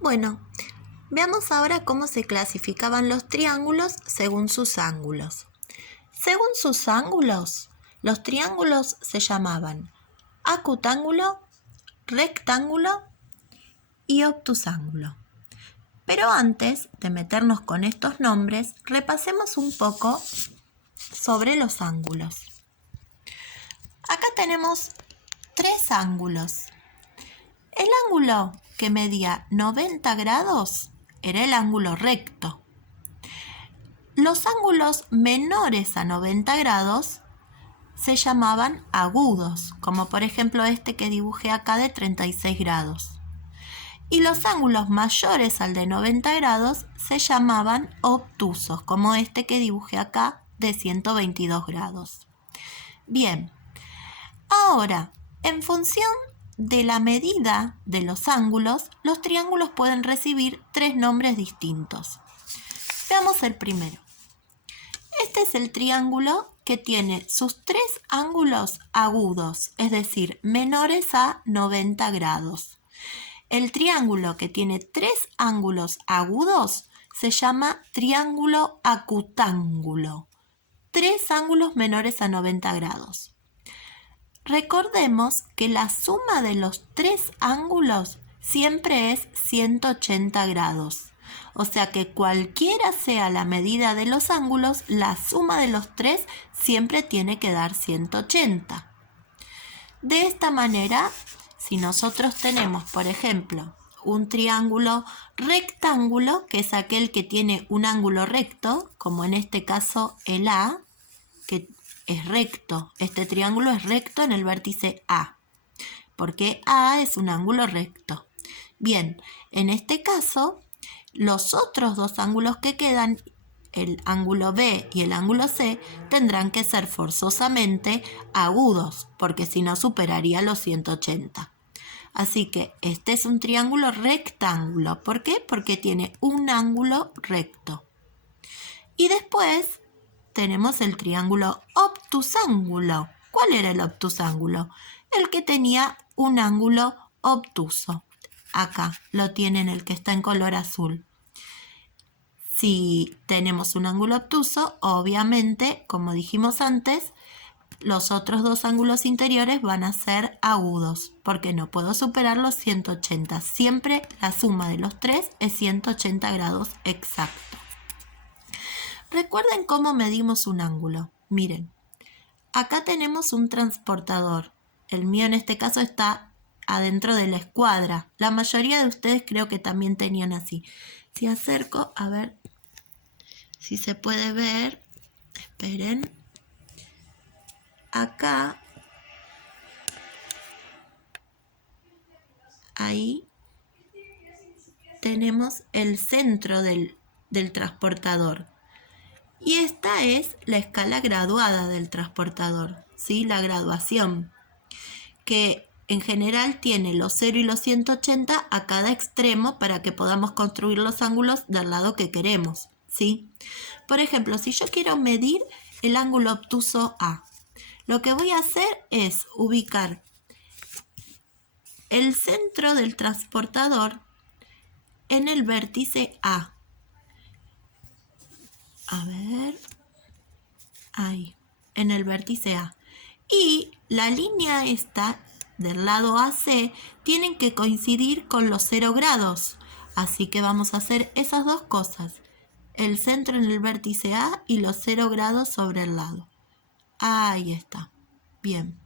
Bueno, veamos ahora cómo se clasificaban los triángulos según sus ángulos. Según sus ángulos, los triángulos se llamaban acutángulo, rectángulo y obtusángulo. Pero antes de meternos con estos nombres, repasemos un poco sobre los ángulos. Acá tenemos tres ángulos. El ángulo que medía 90 grados era el ángulo recto. Los ángulos menores a 90 grados se llamaban agudos, como por ejemplo este que dibujé acá de 36 grados. Y los ángulos mayores al de 90 grados se llamaban obtusos, como este que dibujé acá de 122 grados. Bien, ahora, en función de la medida de los ángulos, los triángulos pueden recibir tres nombres distintos. Veamos el primero. Este es el triángulo que tiene sus tres ángulos agudos, es decir, menores a 90 grados. El triángulo que tiene tres ángulos agudos se llama triángulo acutángulo. Tres ángulos menores a 90 grados. Recordemos que la suma de los tres ángulos siempre es 180 grados. O sea que cualquiera sea la medida de los ángulos, la suma de los tres siempre tiene que dar 180. De esta manera, si nosotros tenemos, por ejemplo, un triángulo rectángulo, que es aquel que tiene un ángulo recto, como en este caso el A, que es recto. Este triángulo es recto en el vértice A, porque A es un ángulo recto. Bien, en este caso, los otros dos ángulos que quedan, el ángulo B y el ángulo C, tendrán que ser forzosamente agudos, porque si no superaría los 180. Así que este es un triángulo rectángulo. ¿Por qué? Porque tiene un ángulo recto. Y después tenemos el triángulo obtusángulo. ¿Cuál era el obtusángulo? El que tenía un ángulo obtuso. Acá lo tienen, el que está en color azul. Si tenemos un ángulo obtuso, obviamente, como dijimos antes, los otros dos ángulos interiores van a ser agudos, porque no puedo superar los 180. Siempre la suma de los tres es 180 grados exacto. Recuerden cómo medimos un ángulo. Miren, acá tenemos un transportador. El mío en este caso está adentro de la escuadra. La mayoría de ustedes creo que también tenían así. Si acerco, a ver si se puede ver. Esperen. Acá, ahí, tenemos el centro del transportador. Y esta es la escala graduada del transportador, ¿sí? La graduación, que en general tiene los 0 y los 180 a cada extremo para que podamos construir los ángulos del lado que queremos, ¿sí? Por ejemplo, si yo quiero medir el ángulo obtuso A, lo que voy a hacer es ubicar el centro del transportador en el vértice A. A ver, ahí, en el vértice A. Y la línea esta del lado AC tienen que coincidir con los 0 grados. Así que vamos a hacer esas dos cosas. El centro en el vértice A y los 0 grados sobre el lado. Ahí está. Bien.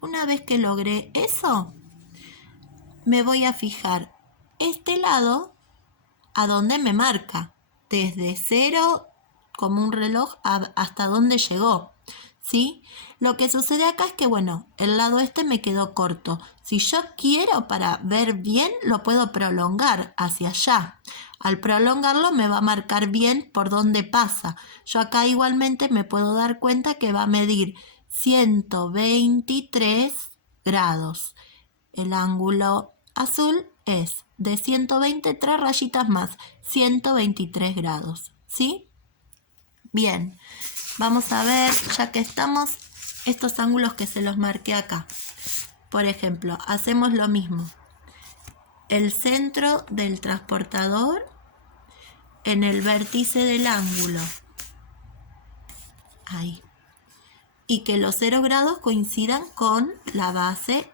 Una vez que logré eso, me voy a fijar este lado a donde me marca. Desde 0, como un reloj, hasta donde llegó. ¿Sí? Lo que sucede acá es que, bueno, el lado este me quedó corto. Si yo quiero para ver bien, lo puedo prolongar hacia allá. Al prolongarlo me va a marcar bien por dónde pasa. Yo acá igualmente me puedo dar cuenta que va a medir 123 grados. El ángulo azul es de 123 rayitas más, 123 grados. ¿Sí? Bien. Vamos a ver, ya que estamos, estos ángulos que se los marqué acá. Por ejemplo, hacemos lo mismo. el centro del transportador en el vértice del ángulo. Ahí. Y que los 0 grados coincidan con la base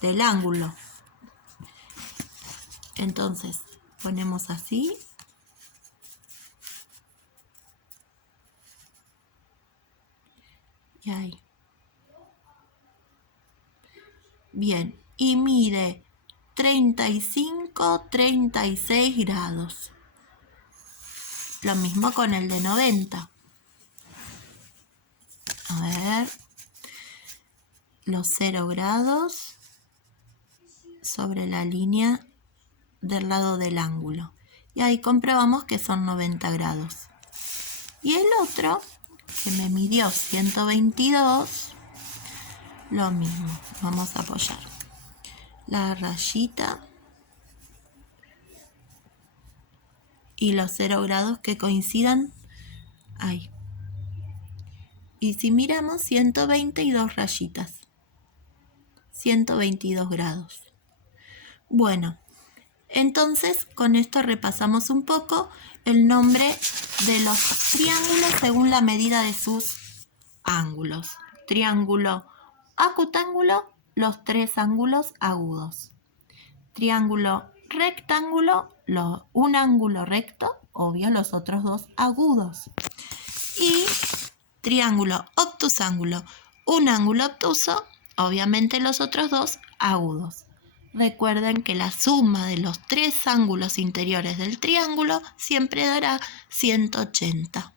del ángulo. Entonces, ponemos así. Y ahí. Bien, y mide 35, 36 grados. Lo mismo con el de 90. A ver, los 0 grados sobre la línea del lado del ángulo. Y ahí comprobamos que son 90 grados. Y el otro, que me midió 122, lo mismo. Vamos a apoyar la rayita y los 0 grados que coincidan ahí. Y si miramos, 122 rayitas. 122 grados. Bueno, entonces con esto repasamos un poco el nombre de los triángulos según la medida de sus ángulos. Triángulo acutángulo, los 3 ángulos agudos. Triángulo rectángulo, un ángulo recto, obvio, los otros 2 agudos. Y triángulo obtusángulo, un ángulo obtuso, obviamente los otros 2 agudos. Recuerden que la suma de los 3 ángulos interiores del triángulo siempre dará 180.